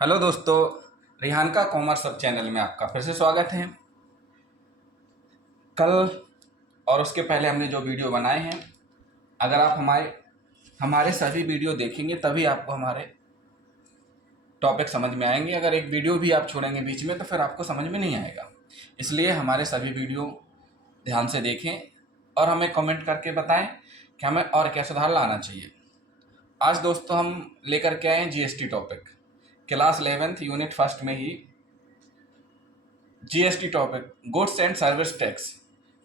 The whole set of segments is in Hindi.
हेलो दोस्तों, रिहान का कॉमर्स सब चैनल में आपका फिर से स्वागत है। कल और उसके पहले हमने जो वीडियो बनाए हैं, अगर आप हमारे हमारे सभी वीडियो देखेंगे तभी आपको हमारे टॉपिक समझ में आएंगे। अगर एक वीडियो भी आप छोड़ेंगे बीच में तो फिर आपको समझ में नहीं आएगा। इसलिए हमारे सभी वीडियो ध्यान से देखें और हमें कमेंट करके बताएं कि हमें और क्या सुधार लाना चाहिए। आज दोस्तों हम लेकर के आए हैं GST topic, class 11th unit first में ही GST topic, goods and service tax,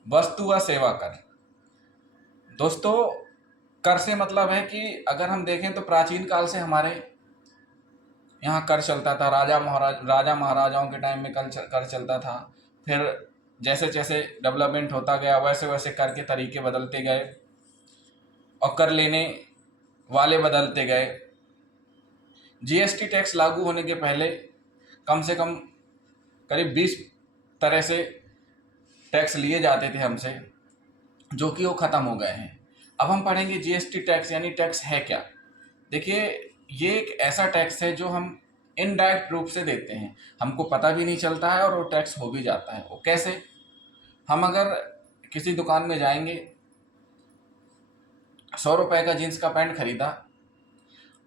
वस्तु व सेवा कर। दोस्तों, कर से मतलब है कि अगर हम देखें तो प्राचीन काल से हमारे यहाँ कर चलता था। राजा महाराजाओं के टाइम में कर चलता था। फिर जैसे जैसे डेवलपमेंट होता गया वैसे वैसे कर के तरीके बदलते गए और कर लेने वाले बदलते गए। जीएसटी टैक्स लागू होने के पहले कम से कम करीब 20 तरह से टैक्स लिए जाते थे हमसे, जो कि वो ख़त्म हो गए हैं। अब हम पढ़ेंगे जीएसटी टैक्स यानी टैक्स है क्या। देखिए, ये एक ऐसा टैक्स है जो हम इनडायरेक्ट रूप से देते हैं, हमको पता भी नहीं चलता है और वो टैक्स हो भी जाता है। वो कैसे? हम अगर किसी दुकान में जाएंगे, 100 रुपए का जीन्स का पैंट खरीदा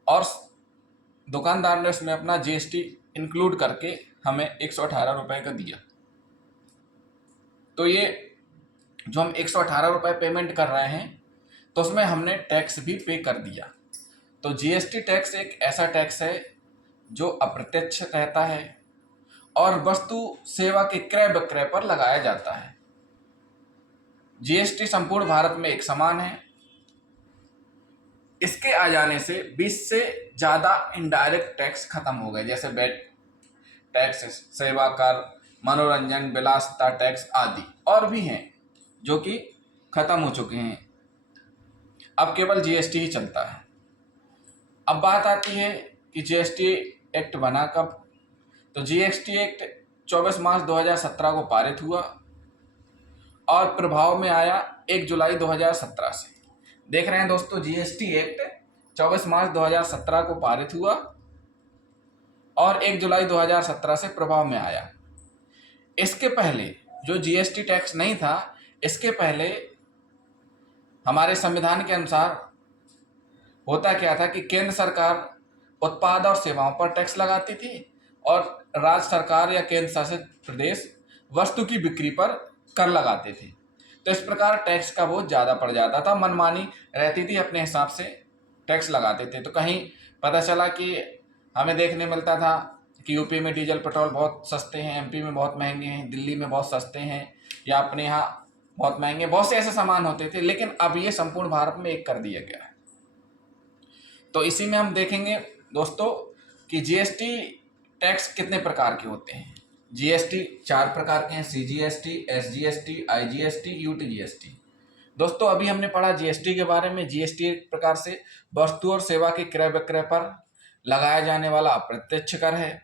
और दुकानदार ने उसमें अपना जीएसटी इंक्लूड करके हमें 118 रुपये का दिया, तो ये जो हम 118 रुपये पेमेंट कर रहे हैं तो उसमें हमने टैक्स भी पे कर दिया। तो जीएसटी टैक्स एक ऐसा टैक्स है जो अप्रत्यक्ष रहता है और वस्तु सेवा के क्रय विक्रय पर लगाया जाता है। जीएसटी संपूर्ण भारत में एक समान है। इसके आ जाने से 20 से ज़्यादा इनडायरेक्ट टैक्स खत्म हो गए, जैसे वेट टैक्स, सेवा कर, मनोरंजन, विलासिता टैक्स आदि और भी हैं जो कि खत्म हो चुके हैं। अब केवल जीएसटी ही चलता है। अब बात आती है कि जीएसटी एक्ट बना कब। तो जीएसटी एक्ट 24 मार्च 2017 को पारित हुआ और प्रभाव में आया 1 जुलाई 2017 से। देख रहे हैं दोस्तों, जीएसटी एक्ट 24 मार्च 2017 को पारित हुआ और 1 जुलाई 2017 से प्रभाव में आया। इसके पहले जो जीएसटी टैक्स नहीं था, इसके पहले हमारे संविधान के अनुसार होता क्या था कि केंद्र सरकार उत्पाद और सेवाओं पर टैक्स लगाती थी और राज्य सरकार या केंद्र शासित प्रदेश वस्तु की बिक्री पर कर लगाते थे। तो इस प्रकार टैक्स का बोझ ज़्यादा पड़ जाता था, मनमानी रहती थी, अपने हिसाब से टैक्स लगाते थे। तो कहीं पता चला कि हमें देखने मिलता था कि यूपी में डीजल पेट्रोल बहुत सस्ते हैं, एमपी में बहुत महंगे हैं, दिल्ली में बहुत सस्ते हैं, या अपने यहाँ बहुत महंगे, बहुत से ऐसे सामान होते थे। लेकिन अब ये संपूर्ण भारत में एक कर दिया गया है। तो इसी में हम देखेंगे दोस्तों कि जीएसटी टैक्स कितने प्रकार के होते हैं। जीएसटी 4 प्रकार के हैं: सीजीएसटी, एसजीएसटी, आईजीएसटी, यूटीजीएसटी। दोस्तों, अभी हमने पढ़ा जीएसटी के बारे में। जीएसटी एक प्रकार से वस्तु और सेवा के क्रय विक्रय पर लगाया जाने वाला अप्रत्यक्ष कर है।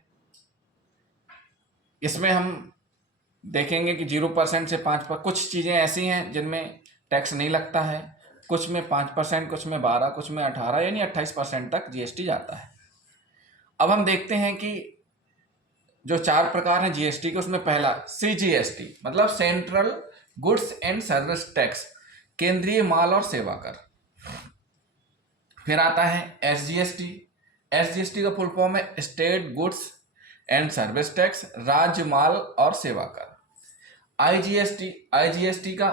इसमें हम देखेंगे कि 0% से 5%, कुछ चीज़ें ऐसी हैं जिनमें टैक्स नहीं लगता है, कुछ में 5%, कुछ में 12%, कुछ में 18% यानी 28% तक जीएसटी जाता है। अब हम देखते हैं कि जो 4 प्रकार हैं जीएसटी के, उसमें पहला सीजीएसटी मतलब central goods and service tax, केंद्रीय माल और सेवा कर। फिर आता है एसजीएसटी। एसजीएसटी का फुल फॉर्म है state goods and service tax, राज्य माल और सेवा कर। आईजीएसटी, आईजीएसटी का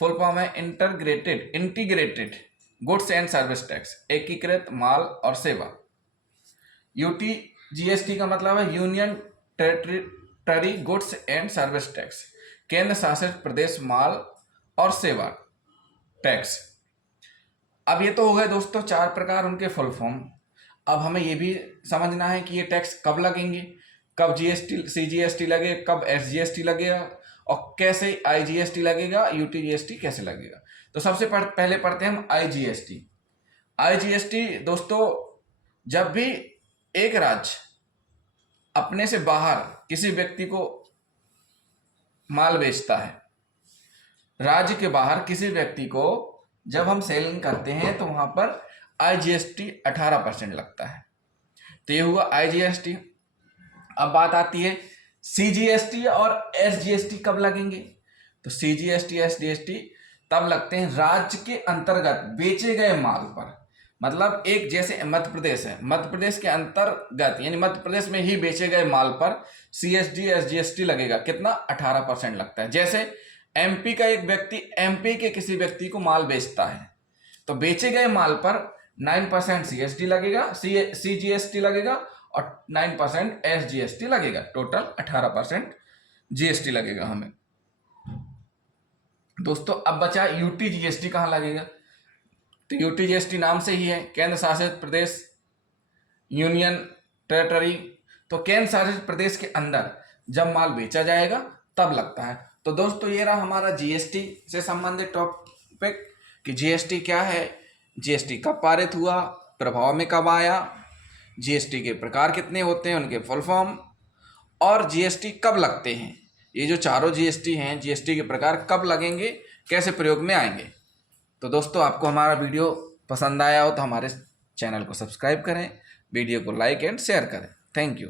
फुल फॉर्म है integrated goods and service tax, एकीकृत माल और सेवा। यूटीजीएसटी का मतलब है union territory goods and service tax, केंद्र शासित प्रदेश माल और सेवा टैक्स। अब ये तो हो गए दोस्तों 4 प्रकार, उनके फुल फॉर्म। अब हमें ये भी समझना है कि ये टैक्स कब लगेंगे, कब जीएसटी सीजीएसटी लगे, कब एसजीएसटी लगेगा और कैसे आईजीएसटी लगेगा, यूटीजीएसटी कैसे लगेगा। तो सबसे पहले पढ़ते हैं हम आईजीएसटी। आईजीएसटी दोस्तों, जब भी एक राज्य अपने से बाहर किसी व्यक्ति को माल बेचता है, राज्य के बाहर किसी व्यक्ति को जब हम सेलिंग करते हैं तो वहां पर आईजीएसटी 18% लगता है। तो ये हुआ आईजीएसटी। अब बात आती है CGST और SGST कब लगेंगे। तो CGST SGST तब लगते हैं राज्य के अंतर्गत बेचे गए माल पर। मतलब एक जैसे मध्य प्रदेश है, मध्य प्रदेश के अंतर्गत यानी मध्य प्रदेश में ही बेचे गए माल पर CSD SGST लगेगा। कितना? 18% लगता है। जैसे MP का एक व्यक्ति MP के किसी व्यक्ति को माल बेचता है तो बेचे गए माल पर 9% CSD लगेगा, CGST लगेगा और 9% SGST लगेगा। टोटल 18% GST लगेगा हमें। दोस्तों अब बचा UT GST कहाँ लगेगा। तो UT GST नाम से ही है, केंद्र शासित प्रदेश, यूनियन टेरिटरी। तो केंद्र शासित प्रदेश के अंदर जब माल बेचा जाएगा तब लगता है। तो दोस्तों ये रहा हमारा GST से संबंधित टॉपिक कि GST क्या है, GST कब पारित हुआ, प्रभाव में कब आया, GST के प्रकार कितने होते हैं, उनके फुल फॉर्म, और GST कब लगते हैं। ये जो चारों GST हैं, GST के प्रकार कब लगेंगे, कैसे प्रयोग में आएंगे। तो दोस्तों आपको हमारा वीडियो पसंद आया हो तो हमारे चैनल को सब्सक्राइब करें, वीडियो को लाइक एंड शेयर करें। Thank you.